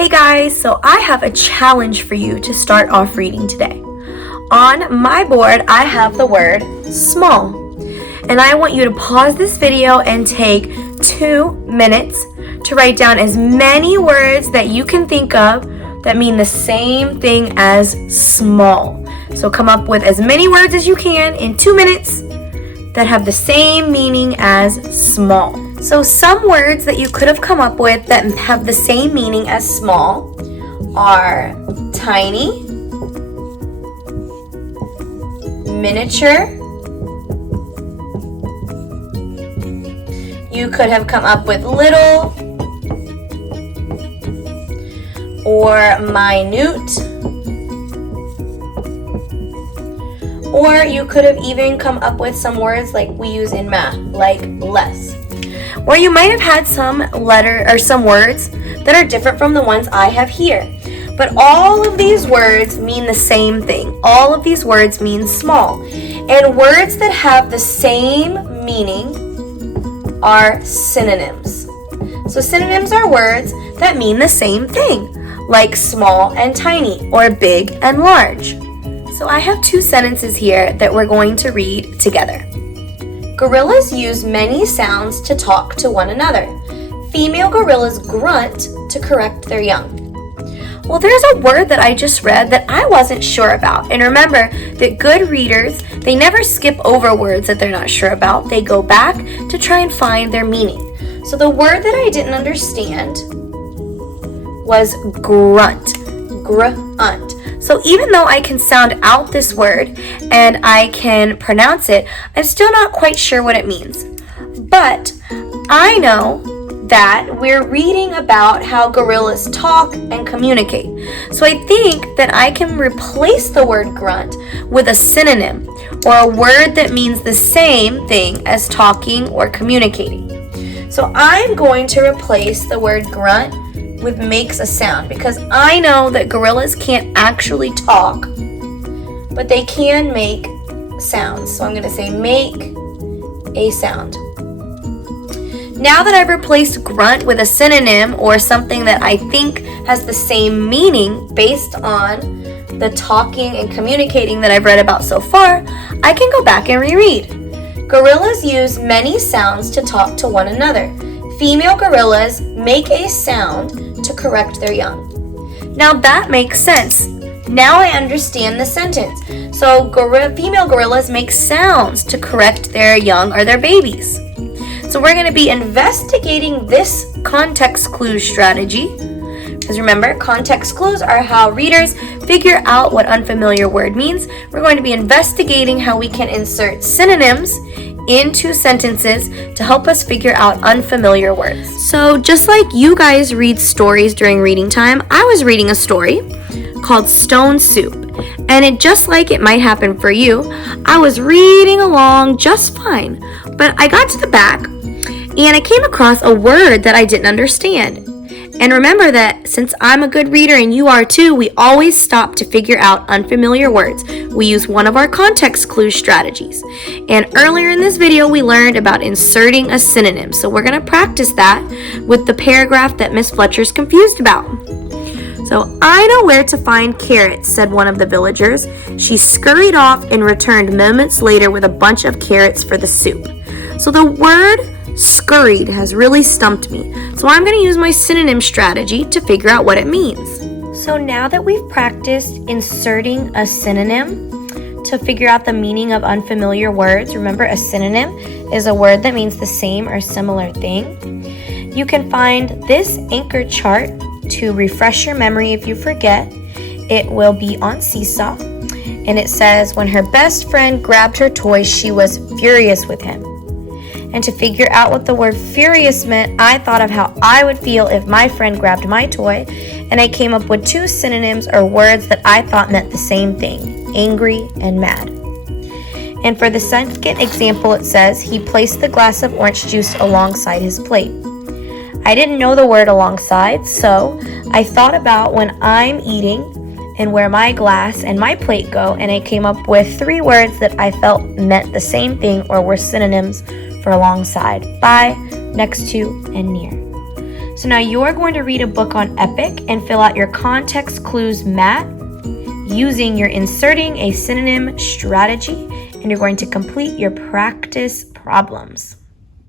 Hey guys, so I have a challenge for you to start off reading today. On my board, I have the word small. And I want you to pause this video and take 2 minutes to write down as many words that you can think of that mean the same thing as small. So come up with as many words as you can in 2 minutes that have the same meaning as small. So some words that you could have come up with that have the same meaning as small are tiny, miniature. You could have come up with little or minute. Or you could have even come up with some words like we use in math, like less. Or you might have had some words that are different from the ones I have here. But all of these words mean the same thing. All of these words mean small. And words that have the same meaning are synonyms. So synonyms are words that mean the same thing, like small and tiny, or big and large. So I have 2 sentences here that we're going to read together. Gorillas use many sounds to talk to one another. Female gorillas grunt to correct their young. Well, there's a word that I just read that I wasn't sure about. And remember that good readers, they never skip over words that they're not sure about. They go back to try and find their meaning. So the word that I didn't understand was grunt. Grunt. So even though I can sound out this word and I can pronounce it, I'm still not quite sure what it means. But I know that we're reading about how gorillas talk and communicate. So I think that I can replace the word grunt with a synonym, or a word that means the same thing as talking or communicating. So I'm going to replace the word grunt with makes a sound, because I know that gorillas can't actually talk, but they can make sounds. So I'm going to say make a sound. Now that I've replaced grunt with a synonym, or something that I think has the same meaning based on the talking and communicating that I've read about so far, I can go back and reread. Gorillas use many sounds to talk to one another. Female gorillas make a sound to correct their young. Now that makes sense. Now I understand the sentence. So female gorillas make sounds to correct their young or their babies. So we're going to be investigating this context clue strategy. Because remember, context clues are how readers figure out what unfamiliar word means. We're going to be investigating how we can insert synonyms into sentences to help us figure out unfamiliar words. So just like you guys read stories during reading time, I was reading a story called Stone Soup. And just like it might happen for you, I was reading along just fine. But I got to the back and I came across a word that I didn't understand. And remember that since I'm a good reader and you are too, we always stop to figure out unfamiliar words. We use one of our context clue strategies. And earlier in this video, we learned about inserting a synonym. So we're going to practice that with the paragraph that Miss Fletcher's confused about. So, I know where to find carrots, said one of the villagers. She scurried off and returned moments later with a bunch of carrots for the soup. So the word scurried has really stumped me. So I'm going to use my synonym strategy to figure out what it means. So now that we've practiced inserting a synonym to figure out the meaning of unfamiliar words, remember a synonym is a word that means the same or similar thing. You can find this anchor chart to refresh your memory if you forget. It will be on Seesaw. And it says, when her best friend grabbed her toy, she was furious with him. And to figure out what the word furious meant, I thought of how I would feel if my friend grabbed my toy, and I came up with 2 synonyms or words that I thought meant the same thing, angry and mad. And for the second example, it says, he placed the glass of orange juice alongside his plate. I didn't know the word alongside, so I thought about when I'm eating and where my glass and my plate go, and I came up with 3 words that I felt meant the same thing or were synonyms for alongside, by, next to, and near. So now you're going to read a book on epic and fill out your context clues mat using your inserting a synonym strategy, and you're going to complete your practice problems.